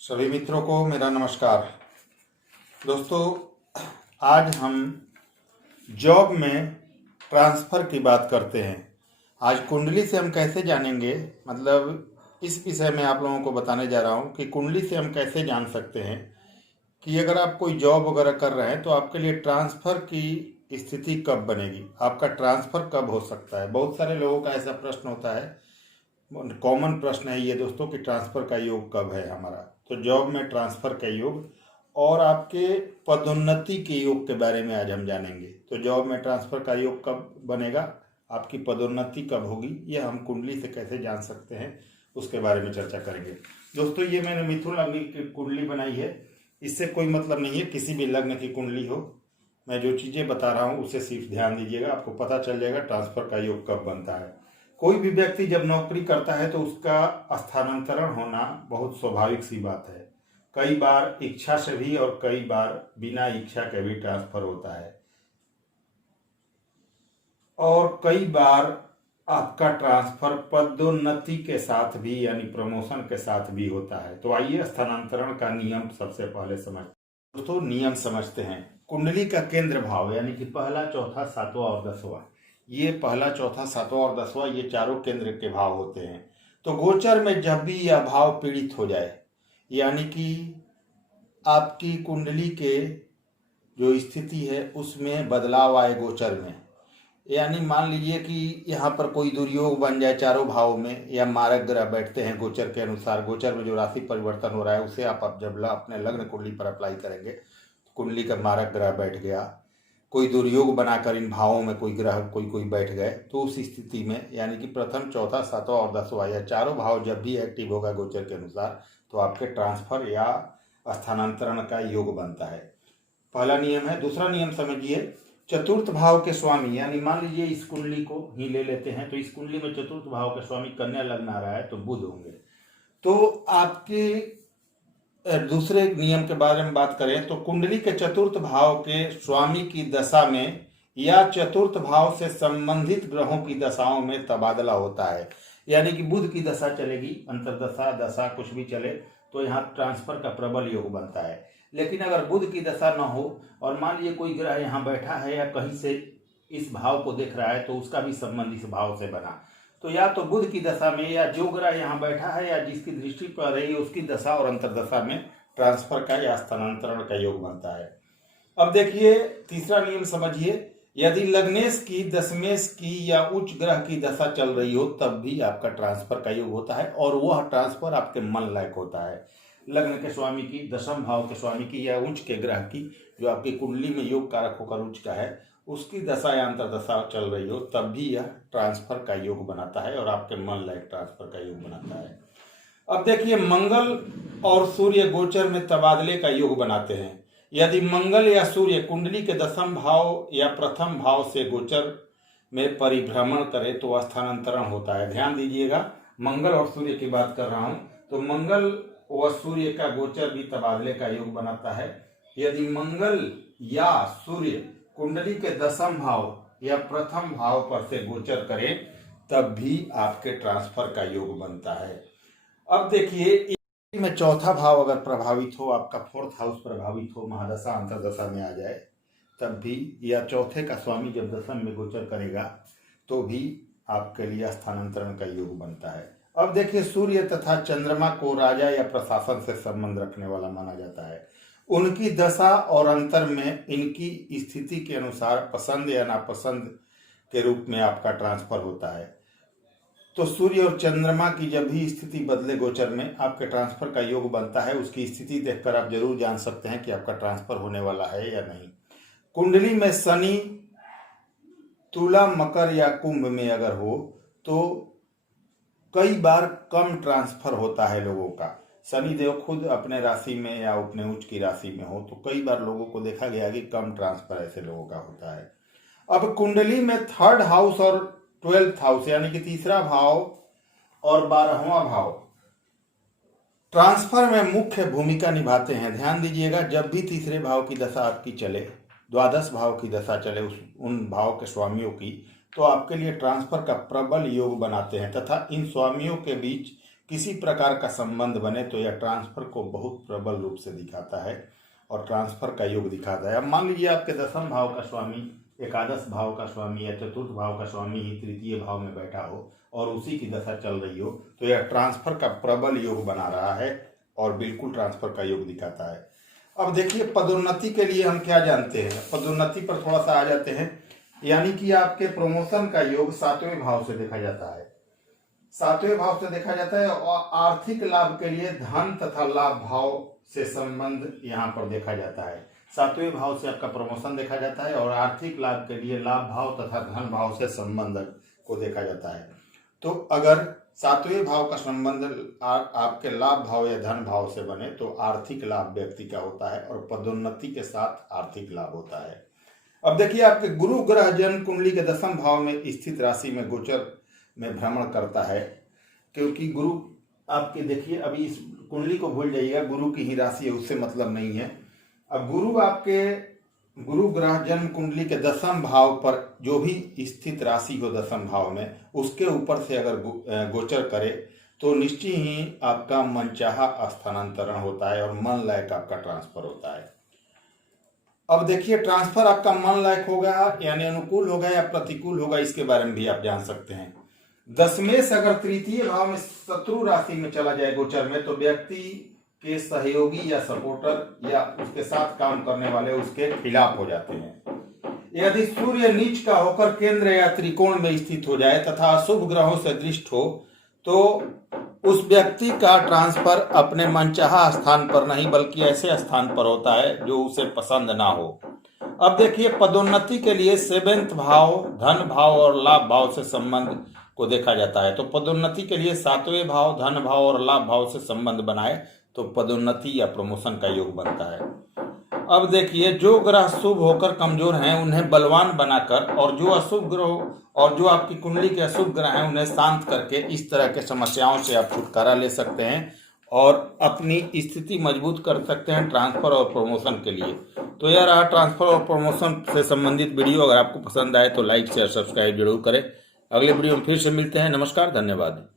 सभी मित्रों को मेरा नमस्कार। दोस्तों, आज हम जॉब में ट्रांसफ़र की बात करते हैं। आज कुंडली से हम कैसे जानेंगे, मतलब इस विषय में आप लोगों को बताने जा रहा हूँ कि कुंडली से हम कैसे जान सकते हैं कि अगर आप कोई जॉब वगैरह कर रहे हैं तो आपके लिए ट्रांसफ़र की स्थिति कब बनेगी, आपका ट्रांसफ़र कब हो सकता है। बहुत सारे लोगों का ऐसा प्रश्न होता है, कॉमन प्रश्न है ये दोस्तों कि ट्रांसफ़र का योग कब है हमारा। तो जॉब में ट्रांसफ़र का योग और आपके पदोन्नति के योग के बारे में आज हम जानेंगे। तो जॉब में ट्रांसफ़र का योग कब बनेगा, आपकी पदोन्नति कब होगी, ये हम कुंडली से कैसे जान सकते हैं उसके बारे में चर्चा करेंगे। दोस्तों, ये मैंने मिथुन लग्न की कुंडली बनाई है। इससे कोई मतलब नहीं है किसी भी लग्न की कुंडली हो, मैं जो चीज़ें बता रहा हूँ उसे सिर्फ ध्यान दीजिएगा, आपको पता चल जाएगा ट्रांसफ़र का योग कब बनता है। कोई भी व्यक्ति जब नौकरी करता है तो उसका स्थानांतरण होना बहुत स्वाभाविक सी बात है। कई बार इच्छा से भी और कई बार बिना इच्छा के भी ट्रांसफर होता है, और कई बार आपका ट्रांसफर पदोन्नति के साथ भी यानी प्रमोशन के साथ भी होता है। तो आइए स्थानांतरण का नियम सबसे पहले समझते हैं। दोस्तों, नियम समझते हैं। कुंडली का केंद्र भाव यानी कि पहला, चौथा, सातवां और 10वां, ये पहला, चौथा, सातवां और 10वां ये चारों केंद्र के भाव होते हैं। तो गोचर में जब भी यह भाव पीड़ित हो जाए, यानी कि आपकी कुंडली के जो स्थिति है उसमें बदलाव आए गोचर में, यानी मान लीजिए कि यहाँ पर कोई दुर्योग बन जाए चारों भाव में, या मारक ग्रह बैठते हैं गोचर के अनुसार, गोचर में जो राशि परिवर्तन हो रहा है उसे आप जब अपने लग्न कुंडली पर अप्लाई करेंगे, कुंडली का मारक ग्रह बैठ गया, कोई दुर्योग बनाकर इन भावों में कोई ग्रह कोई बैठ गए, तो उस स्थिति में यानी कि प्रथम, चौथा, सातवां और 10वां या चारों भाव जब भी एक्टिव होगा गोचर के अनुसार, तो आपके ट्रांसफर या स्थानांतरण का योग बनता है। पहला नियम है। दूसरा नियम समझिए, चतुर्थ भाव के स्वामी, यानी मान लीजिए इस कुंडली को ही ले लेते हैं, तो इस कुंडली में चतुर्थ भाव के स्वामी कन्या लग्न आ रहा है तो बुध होंगे। तो आपके दूसरे नियम के बारे में बात करें तो कुंडली के चतुर्थ भाव के स्वामी की दशा में या चतुर्थ भाव से संबंधित ग्रहों की दशाओं में तबादला होता है, यानी कि बुध की दशा चलेगी, अंतरदशा, दशा कुछ भी चले तो यहाँ ट्रांसफर का प्रबल योग बनता है। लेकिन अगर बुध की दशा न हो और मान लीजिए कोई ग्रह यहाँ बैठा है या कहीं से इस भाव को देख रहा है तो उसका भी संबंध इस भाव से बना, तो या तो बुध की दशा में या जो ग्रह यहाँ बैठा है या जिसकी दृष्टि पड़ रही है उसकी दशा और अंतरदशा में ट्रांसफर का या स्थानांतरण का योग बनता है। अब देखिए तीसरा नियम समझिए, यदि लग्नेश की, दशमेश की या उच्च ग्रह की दशा चल रही हो तब भी आपका ट्रांसफर का योग होता है, और वह ट्रांसफर आपके मन लायक होता है। लग्न के स्वामी की, दशम भाव के स्वामी की या उच्च के ग्रह की, जो आपकी कुंडली में योग कारक होकर उच्च का है, उसकी दशा या अंतरदशा चल रही हो तब भी यह ट्रांसफर का योग बनाता है और आपके मन लायक ट्रांसफर का योग बनाता है। अब देखिए, मंगल और सूर्य गोचर में तबादले का योग बनाते हैं। यदि मंगल या सूर्य कुंडली के दशम भाव या प्रथम भाव से गोचर में परिभ्रमण करे तो स्थानांतरण होता है। ध्यान दीजिएगा, मंगल और सूर्य की बात कर रहा हूं, तो मंगल व सूर्य का गोचर भी तबादले का योग बनाता है। यदि मंगल या सूर्य कुंडली के दशम भाव या प्रथम भाव पर से गोचर करें तब भी आपके ट्रांसफर का योग बनता है। अब देखिए, में चौथा भाव अगर प्रभावित हो, आपका फोर्थ हाउस प्रभावित हो, महादशा अंतरदशा में आ जाए तब भी, या चौथे का स्वामी जब दशम में गोचर करेगा तो भी आपके लिए स्थानांतरण का योग बनता है। अब देखिए, सूर्य तथा चंद्रमा को राजा या प्रशासन से संबंध रखने वाला माना जाता है। उनकी दशा और अंतर में इनकी स्थिति के अनुसार पसंद या नापसंद के रूप में आपका ट्रांसफर होता है। तो सूर्य और चंद्रमा की जब भी स्थिति बदले गोचर में, आपके ट्रांसफर का योग बनता है। उसकी स्थिति देखकर आप जरूर जान सकते हैं कि आपका ट्रांसफर होने वाला है या नहीं। कुंडली में शनि तुला, मकर या कुंभ में अगर हो तो कई बार कम ट्रांसफर होता है लोगों का। शनि देव खुद अपने राशि में या अपने उच्च की राशि में हो तो कई बार लोगों को देखा गया कि कम ट्रांसफर ऐसे लोगों का होता है। अब कुंडली में थर्ड हाउस और 12th हाउस यानी कि तीसरा भाव और 12वां भाव ट्रांसफर में मुख्य भूमिका निभाते हैं। ध्यान दीजिएगा, जब भी तीसरे भाव की दशा आपकी चले, द्वादश भाव की दशा चले उन भाव के स्वामियों की, तो आपके लिए ट्रांसफर का प्रबल योग बनाते हैं तथा इन स्वामियों के बीच किसी प्रकार का संबंध बने तो यह ट्रांसफर को बहुत प्रबल रूप से दिखाता है और ट्रांसफर का योग दिखाता है। अब मान लीजिए आपके दसम भाव का स्वामी, एकादश भाव का स्वामी या चतुर्थ भाव का स्वामी ही तृतीय भाव में बैठा हो और उसी की दशा चल रही हो, तो यह ट्रांसफर का प्रबल योग बना रहा है और बिल्कुल ट्रांसफर का योग दिखाता है। अब देखिए पदोन्नति के लिए हम क्या जानते हैं, पदोन्नति पर थोड़ा सा आ जाते हैं। यानी कि आपके प्रमोशन का योग 7वें भाव से देखा जाता है, 7वें भाव से देखा जाता है और आर्थिक लाभ के लिए धन तथा लाभ भाव से संबंध यहाँ पर देखा जाता है। 7वें भाव से आपका प्रमोशन देखा जाता है और आर्थिक लाभ के लिए लाभ भाव तथा धन भाव से संबंध को देखा जाता है। तो अगर 7वें भाव का संबंध आपके लाभ भाव या धन भाव से बने तो आर्थिक लाभ व्यक्ति का होता है और पदोन्नति के साथ आर्थिक लाभ होता है। अब देखिए आपके गुरु ग्रह जन्म कुंडली के दसम भाव में स्थित राशि में गोचर में भ्रमण करता है, क्योंकि गुरु आपके देखिए अभी इस कुंडली को भूल जाइएगा, गुरु की ही राशि है, उससे मतलब नहीं है। अब गुरु आपके गुरु ग्रह जन्म कुंडली के दसम भाव पर जो भी स्थित राशि हो दसम भाव में, उसके ऊपर से अगर गोचर करे तो निश्चय ही आपका मनचाहा स्थानांतरण होता है और मन लायक आपका ट्रांसफर होता है। अब देखिए ट्रांसफर आपका मन लायक होगा यानी अनुकूल होगा या प्रतिकूल होगा, इसके बारे में भी आप जान सकते हैं। दशमेश अगर तृतीय भाव में शत्रु राशि में चला जाए गोचर में, तो व्यक्ति के सहयोगी या सपोर्टर या उसके साथ काम करने वाले उसके खिलाफ हो जाते हैं। यदि सूर्य नीच का होकर केंद्र या त्रिकोण में स्थित हो जाए तथा अशुभ ग्रहों से दृष्ट हो, तो उस व्यक्ति का ट्रांसफर अपने मनचाहा स्थान पर नहीं बल्कि ऐसे स्थान पर होता है जो उसे पसंद ना हो। अब देखिए पदोन्नति के लिए 7वें भाव, धन भाव और लाभ भाव से संबंध को देखा जाता है। तो पदोन्नति के लिए 7वें भाव, धन भाव और लाभ भाव से संबंध बनाए तो पदोन्नति या प्रमोशन का योग बनता है। अब देखिए जो ग्रह शुभ होकर कमजोर हैं उन्हें बलवान बनाकर, और जो अशुभ ग्रह और जो आपकी कुंडली के अशुभ ग्रह हैं उन्हें शांत करके इस तरह के समस्याओं से आप छुटकारा ले सकते हैं और अपनी स्थिति मजबूत कर सकते हैं ट्रांसफर और प्रमोशन के लिए। तो यह रहा ट्रांसफर और प्रमोशन से संबंधित वीडियो। अगर आपको पसंद आए तो लाइक शेयर सब्सक्राइब जरूर करें। अगले वीडियो में फिर से मिलते हैं। नमस्कार, धन्यवाद।